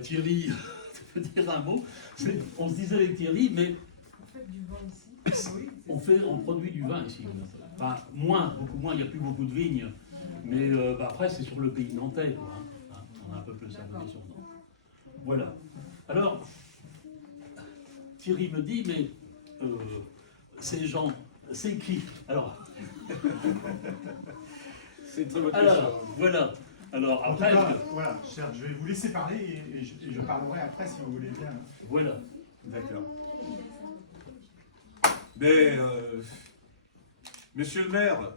Thierry peut dire un mot. On se disait avec Thierry, mais on produit du vin ici. Enfin, beaucoup moins, il n'y a plus beaucoup de vignes. Mais après, c'est sur le pays nantais, quoi. On a un peu plus amené son nom. Voilà. Alors, Thierry me dit, mais ces gens, c'est qui? Alors, c'est une très bonne question. Alors, voilà. Alors, après, voilà, Serge, je vais vous laisser parler et je parlerai après si vous voulez bien. Voilà. D'accord. Mais, monsieur le maire,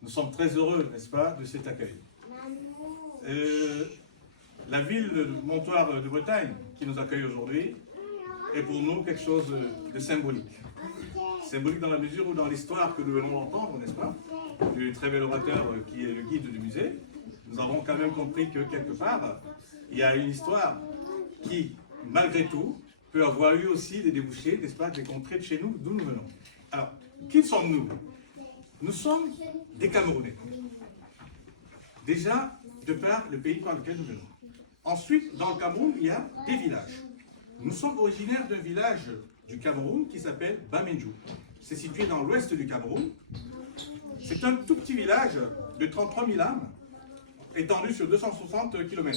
nous sommes très heureux, n'est-ce pas, de cet accueil. La ville de Montoire de Bretagne, qui nous accueille aujourd'hui, est pour nous quelque chose de symbolique. Symbolique dans la mesure où, dans l'histoire que nous venons d'entendre, n'est-ce pas, du très bel orateur qui est le guide du musée, nous avons quand même compris que quelque part, il y a une histoire qui, malgré tout, peut avoir eu aussi des débouchés, n'est-ce pas, des contrées de chez nous, d'où nous venons. Alors, qui sommes-nous? Nous sommes des Camerounais. Déjà, de par le pays par lequel nous venons. Ensuite, dans le Cameroun, il y a des villages. Nous sommes originaires d'un village du Cameroun qui s'appelle Bamendjou. C'est situé dans l'ouest du Cameroun. C'est un tout petit village de 33 000 âmes, étendu sur 260 km²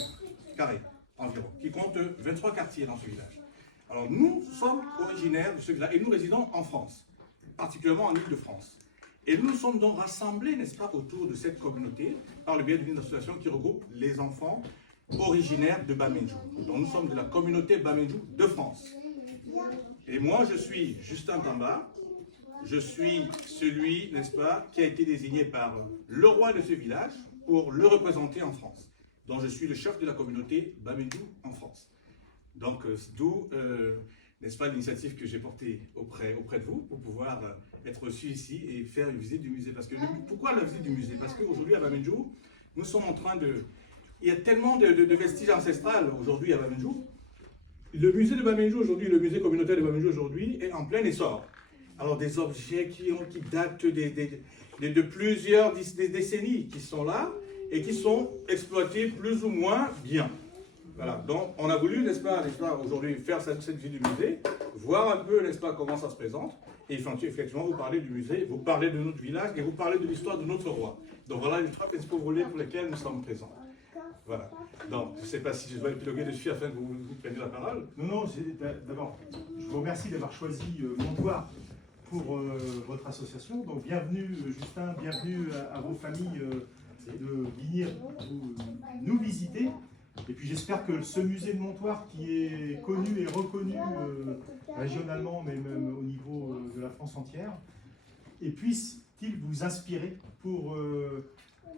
environ, qui compte 23 quartiers dans ce village. Alors nous sommes originaires de ce village et nous résidons en France, particulièrement en Île-de-France. Et nous sommes donc rassemblés, n'est-ce pas, autour de cette communauté par le biais d'une association qui regroupe les enfants originaires de Bamendjou. Donc nous sommes de la communauté Bamendjou de France. Et moi je suis Justin Tamba, je suis celui, n'est-ce pas, qui a été désigné par le roi de ce village pour le représenter en France. Donc je suis le chef de la communauté Bamendjou en France. Donc d'où, n'est-ce pas, l'initiative que j'ai portée auprès de vous pour pouvoir être reçu ici et faire une visite du musée. Parce que pourquoi la visite du musée? Parce qu'aujourd'hui à Bamendjou, nous sommes en train de... Il y a tellement de vestiges ancestrales aujourd'hui à Bamendjou. Le musée de Bamendjou aujourd'hui, le musée communautaire de Bamendjou aujourd'hui est en plein essor. Alors des objets qui datent de plusieurs décennies qui sont là et qui sont exploités plus ou moins bien. Voilà, donc on a voulu, n'est-ce pas, aujourd'hui faire cette visite du musée, voir un peu, n'est-ce pas, comment ça se présente, et effectivement vous parlez du musée, vous parlez de notre village et vous parlez de l'histoire de notre roi. Donc voilà les trois principaux volets pour lesquels nous sommes présents. Voilà. Donc, je ne sais pas si je dois épiloguer dessus afin que vous preniez la parole. Non, d'abord, je vous remercie d'avoir choisi Montoire pour votre association. Donc, bienvenue Justin, bienvenue à vos familles de venir nous visiter. Et puis, j'espère que ce musée de Montoire, qui est connu et reconnu régionalement, mais même au niveau de la France entière, et puisse-t-il vous inspirer pour...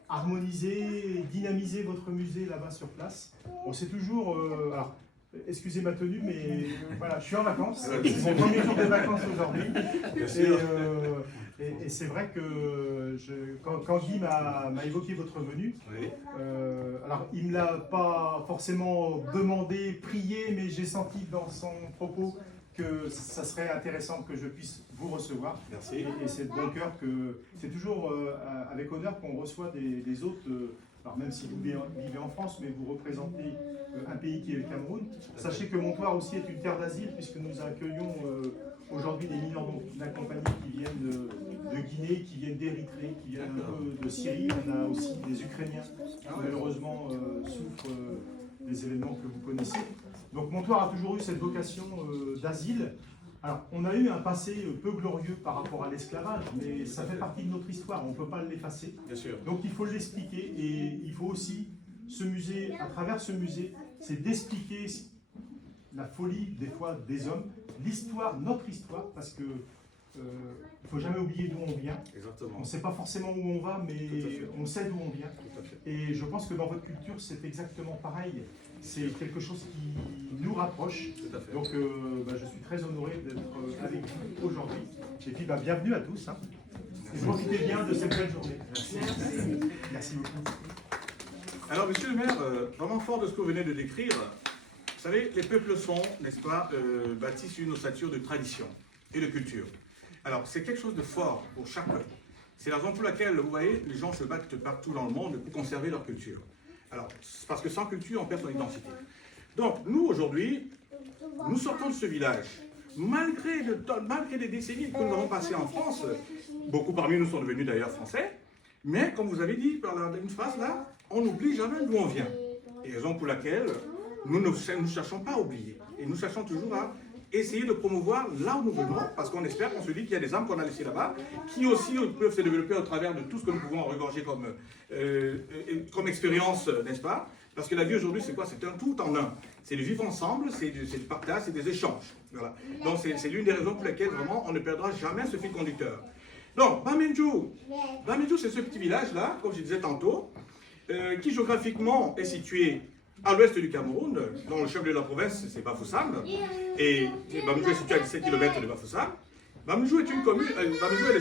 harmoniser, dynamiser votre musée là-bas sur place. On sait toujours, alors, excusez ma tenue, mais voilà, je suis en vacances, c'est mon premier jour de vacances aujourd'hui. Et c'est vrai que quand Guy m'a évoqué votre venue, Oui. alors il ne me l'a pas forcément demandé, prié, mais j'ai senti dans son propos que ça serait intéressant que je puisse vous recevoir. Merci. Et c'est de bon cœur que c'est toujours avec honneur qu'on reçoit des hôtes, alors même si vous vivez en France, mais vous représentez un pays qui est le Cameroun. Sachez que Montoire aussi est une terre d'asile, puisque nous accueillons aujourd'hui des mineurs d'accompagnés qui viennent de Guinée, qui viennent d'Érythrée, qui viennent un peu de Syrie. On a aussi des Ukrainiens qui malheureusement souffrent des événements que vous connaissez. Donc Montoire a toujours eu cette vocation d'asile. Alors, on a eu un passé peu glorieux par rapport à l'esclavage, mais ça fait partie de notre histoire, on ne peut pas l'effacer. Bien sûr. Donc il faut l'expliquer et il faut aussi, ce musée, à travers ce musée, c'est d'expliquer la folie des fois des hommes, l'histoire, notre histoire, parce que il ne faut jamais oublier d'où on vient. Exactement. On ne sait pas forcément où on va, mais on sait d'où on vient. Tout à fait. Et je pense que dans votre culture, c'est exactement pareil. C'est quelque chose qui nous rapproche. Tout à fait. Donc, je suis très honoré d'être avec vous aujourd'hui. Et puis, bienvenue à tous. Hein. Et profitez bien de cette belle journée. Merci. Merci beaucoup. Alors, monsieur le maire, vraiment fort de ce que vous venez de décrire, vous savez, les peuples sont, n'est-ce pas, bâtis sur une ossature de tradition et de culture. Alors, c'est quelque chose de fort pour chaque peuple. C'est la raison pour laquelle, vous voyez, les gens se battent partout dans le monde pour conserver leur culture. Alors, parce que sans culture, on perd son identité. Donc, nous, aujourd'hui, nous sortons de ce village. Malgré les décennies que nous avons passées en France, beaucoup parmi nous sont devenus d'ailleurs français, mais comme vous avez dit par une phrase là, on n'oublie jamais d'où on vient. Et raison pour laquelle nous ne cherchons pas à oublier. Et nous cherchons toujours à essayer de promouvoir là où nous venons, parce qu'on espère, qu'on se dit qu'il y a des âmes qu'on a laissées là-bas, qui aussi peuvent se développer au travers de tout ce que nous pouvons regorger comme expérience, n'est-ce pas? Parce que la vie aujourd'hui, c'est quoi? C'est un tout en un. C'est du vivre ensemble, c'est du partage, c'est des échanges. Voilà. Donc c'est l'une des raisons pour lesquelles vraiment on ne perdra jamais ce fil conducteur. Donc, Bamenju, c'est ce petit village-là, comme je disais tantôt, qui géographiquement est situé à l'ouest du Cameroun, dont le chef de la province, c'est Bafoussam, et Bamenju est situé à 17 km de Bafoussam. Bamenju est une commune, Bamenju est le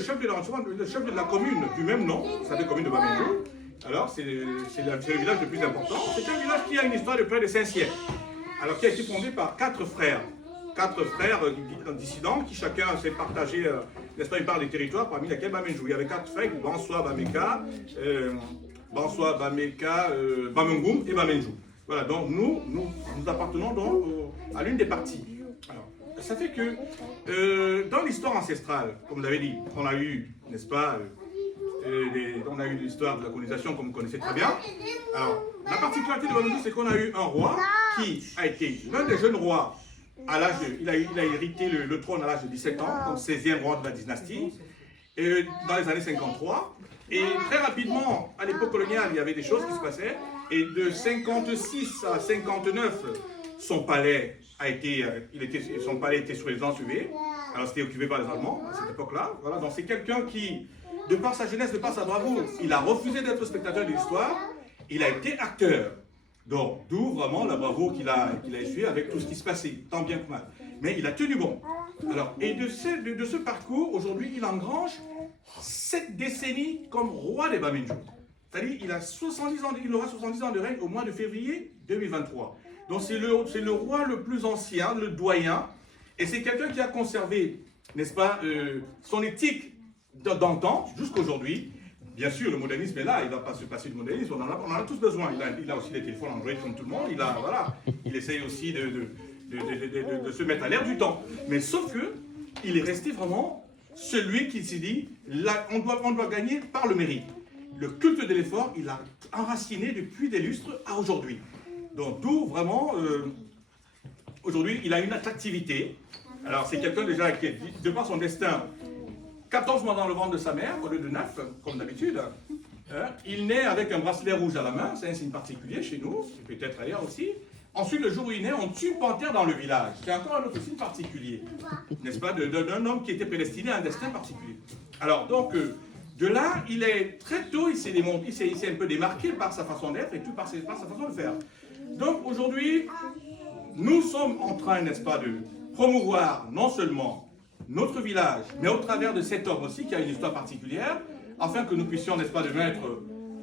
chef de la commune du même nom, ça s'appelle commune de Bamenju. Alors, c'est le village le plus important. C'est un village qui a une histoire de près de 5 siècles, alors qui a été fondé par 4 frères dissidents qui chacun s'est partagé, n'est-ce pas, une part des territoires, parmi lesquels Bamenju. Il y avait 4 frères, Bansoa, Bameka, Bamengum et Bamenju. Voilà, donc nous appartenons donc à l'une des parties. Alors, ça fait que dans l'histoire ancestrale, comme vous l'avez dit, on a eu, n'est-ce pas, on a eu l'histoire de la colonisation comme vous connaissez très bien. Alors, la particularité de Bamenju, c'est qu'on a eu un roi qui a été l'un des jeunes rois à l'âge de... Il a hérité le trône à l'âge de 17 ans, comme 16e roi de la dynastie, dans les années 53. Et très rapidement, à l'époque coloniale, il y avait des choses qui se passaient. Et de 56 à 59, son palais était sur les ensevés. Alors c'était occupé par les Allemands à cette époque-là. Voilà, donc c'est quelqu'un qui, de par sa jeunesse, de par sa bravoure, il a refusé d'être spectateur de l'histoire. Il a été acteur. Donc, d'où vraiment la bravoure qu'il a essuyée avec tout ce qui se passait, tant bien que mal. Mais il a tenu bon. Alors, et de ce parcours, aujourd'hui, il engrange 7 décennies comme roi des Bamenju. C'est-à-dire, il aura 70 ans de règne au mois de février 2023. Donc, c'est le roi le plus ancien, le doyen, et c'est quelqu'un qui a conservé, n'est-ce pas, son éthique d'antan jusqu'à aujourd'hui. Bien sûr, le modernisme est là, il ne va pas se passer du modernisme, on en a tous besoin. Il a aussi des téléphones Android comme tout le monde, il essaye aussi de se mettre à l'air du temps. Mais sauf que, il est resté vraiment celui qui s'est dit, là, on doit gagner par le mérite. Le culte de l'effort, il a enraciné depuis des lustres à aujourd'hui. Donc, d'où vraiment, aujourd'hui, il a une attractivité. Alors, c'est quelqu'un déjà qui, de par son destin, 14 mois dans le ventre de sa mère, au lieu de 9, comme d'habitude. Il naît avec un bracelet rouge à la main, c'est un signe particulier chez nous, peut-être ailleurs aussi. Ensuite, le jour où il naît, on tue une panthère dans le village. C'est encore un autre signe particulier, n'est-ce pas, d'un homme qui était prédestiné à un destin particulier. Alors, donc, de là, il est très tôt, il s'est un peu démarqué par sa façon d'être et tout par sa façon de faire. Donc, aujourd'hui, nous sommes en train, n'est-ce pas, de promouvoir non seulement notre village, mais au travers de cet homme aussi qui a une histoire particulière, afin que nous puissions, n'est-ce pas, de mettre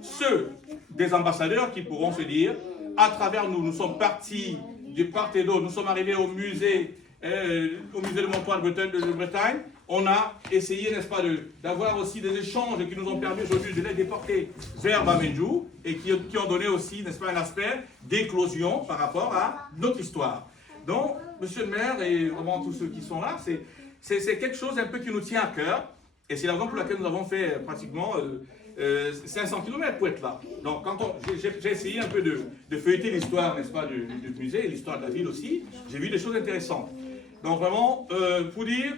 ceux des ambassadeurs qui pourront se dire, à travers nous, nous sommes partis de part et d'autre, nous sommes arrivés au musée de Montois de Bretagne, on a essayé, n'est-ce pas, d'avoir aussi des échanges qui nous ont permis aujourd'hui de les déporter vers Bamenju et qui ont donné aussi, n'est-ce pas, un aspect d'éclosion par rapport à notre histoire. Donc, monsieur le maire et vraiment tous ceux qui sont là, c'est quelque chose un peu qui nous tient à cœur, et c'est la raison pour laquelle nous avons fait pratiquement 500 km pour être là. Donc, j'ai essayé un peu de feuilleter l'histoire, n'est-ce pas, du musée, et l'histoire de la ville aussi, j'ai vu des choses intéressantes. Donc, vraiment, pour dire,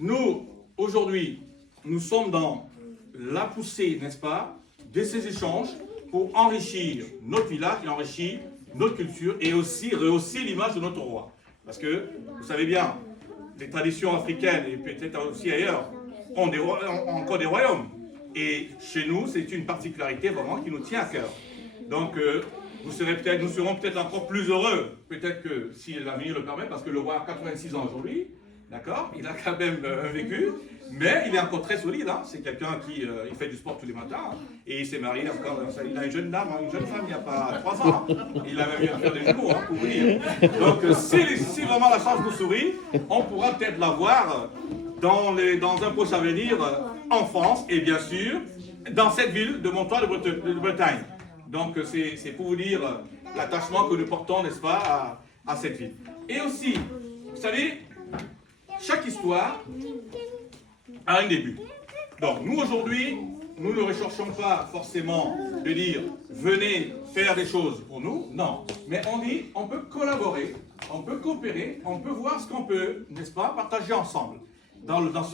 nous, aujourd'hui, nous sommes dans la poussée, n'est-ce pas, de ces échanges pour enrichir notre village et enrichir notre culture, et aussi rehausser l'image de notre roi. Parce que, vous savez bien, les traditions africaines, et peut-être aussi ailleurs, ont encore des royaumes. Et chez nous, c'est une particularité vraiment qui nous tient à cœur. Donc, nous serons peut-être encore plus heureux, peut-être que si l'avenir le permet, parce que le roi a 86 ans aujourd'hui, d'accord, il a quand même vécu, mais il est encore très solide, hein. C'est quelqu'un qui il fait du sport tous les matins, hein. Et il s'est marié encore, il a une jeune dame, une jeune femme il n'y a pas 3 ans, hein. Il a même eu à faire des jumeaux, hein, pour vous dire. Donc si vraiment la chance nous sourit, on pourra peut-être la voir dans un prochain avenir en France, et bien sûr, dans cette ville de Montois de Bretagne. Donc c'est pour vous dire l'attachement que nous portons, n'est-ce pas, à cette ville. Et aussi, vous savez, chaque histoire a un début. Donc nous aujourd'hui, nous ne recherchons pas forcément de dire venez faire des choses pour nous, non. Mais on dit on peut collaborer, on peut coopérer, on peut voir ce qu'on peut, n'est-ce pas, partager ensemble dans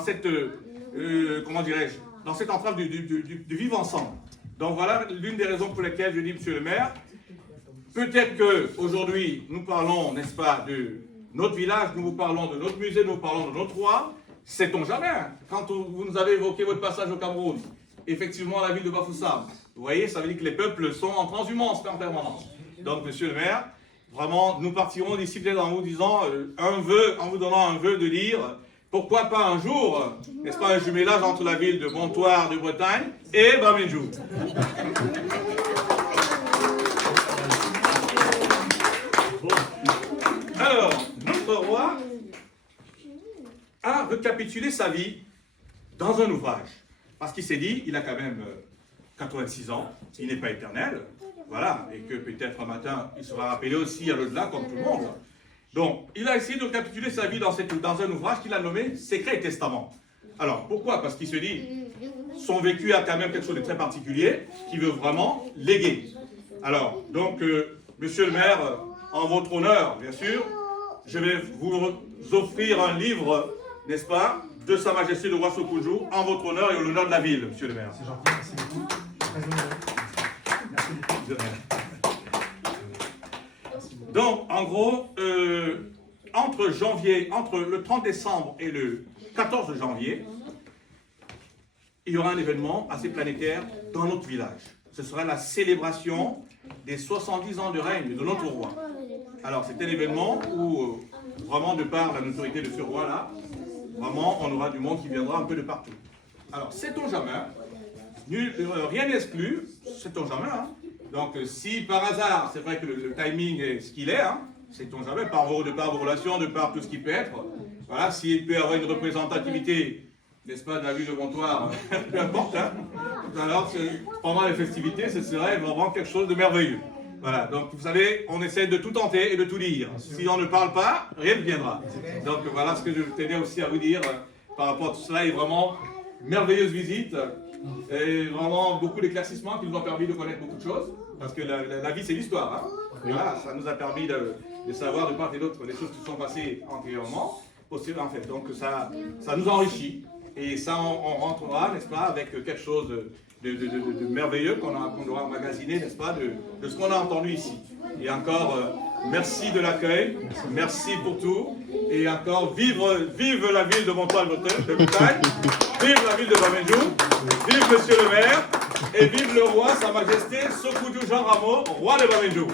cette comment dirais-je, dans cette entrave de vivre ensemble. Donc voilà l'une des raisons pour lesquelles je dis, monsieur le maire, peut-être qu'aujourd'hui nous parlons, n'est-ce pas, de notre village, nous vous parlons de notre musée, nous vous parlons de notre roi. Sait-on jamais, quand vous nous avez évoqué votre passage au Cameroun, effectivement la ville de Bafoussam, vous voyez, ça veut dire que les peuples sont en transhumance en permanence. Donc, monsieur le maire, vraiment, nous partirons d'ici peut-être en vous disant un vœu, en vous donnant un vœu de dire, pourquoi pas un jour, n'est-ce pas, un jumelage entre la ville de Montoire de Bretagne et Bamendjou. Alors, notre roi a récapitulé sa vie dans un ouvrage. Parce qu'il s'est dit, il a quand même 86 ans, il n'est pas éternel, voilà, et que peut-être un matin, il sera rappelé aussi à l'au-delà comme tout le monde. Donc, il a essayé de récapituler sa vie dans un ouvrage qu'il a nommé Secret et Testament. Alors, pourquoi? Parce qu'il se dit, son vécu a quand même quelque chose de très particulier, qu'il veut vraiment léguer. Alors, donc, monsieur le maire, en votre honneur, bien sûr, je vais vous offrir un livre, n'est-ce pas, de Sa Majesté le roi Sokujou, en votre honneur et au l'honneur de la ville, monsieur le maire. C'est gentil, merci beaucoup. Très honoré. Merci beaucoup. De rien. Donc, en gros, entre le 30 décembre et le 14 janvier, il y aura un événement assez planétaire dans notre village. Ce sera la célébration des 70 ans de règne de notre roi. Alors, c'est un événement où, vraiment, de par la notoriété de ce roi-là, vraiment, on aura du monde qui viendra un peu de partout. Alors, sait-on jamais, rien n'exclut, sait-on jamais, hein. Donc, si par hasard, c'est vrai que le timing est ce qu'il est, hein, sait-on jamais, de par vos relations, de par tout ce qui peut être, voilà, s'il peut y avoir une représentativité, n'est-ce pas, de la ville de Montoire, peu importe, hein, alors, pendant les festivités, ce serait vraiment quelque chose de merveilleux. Voilà, donc vous savez, on essaie de tout tenter et de tout dire. Si on ne parle pas, rien ne viendra. Donc voilà ce que je tenais aussi à vous dire par rapport à tout cela. Et vraiment, merveilleuse visite. Et vraiment beaucoup d'éclaircissements qui nous ont permis de connaître beaucoup de choses. Parce que la vie, c'est l'histoire. Hein. Et voilà, ça nous a permis de savoir de part et d'autre les choses qui se sont passées antérieurement. Aussi, en fait. Donc ça nous enrichit. Et ça, on rentrera, n'est-ce pas, avec quelque chose de merveilleux qu'on aura emmagasiné, n'est-ce pas, de ce qu'on a entendu ici. Et encore, merci de l'accueil, merci pour tout, et encore, vive la ville de Montoire de Bretagne, vive la ville de Bamendjou, vive monsieur le maire, et vive le roi, sa majesté, Sokujou Jean Rameau, roi de Bamendjou.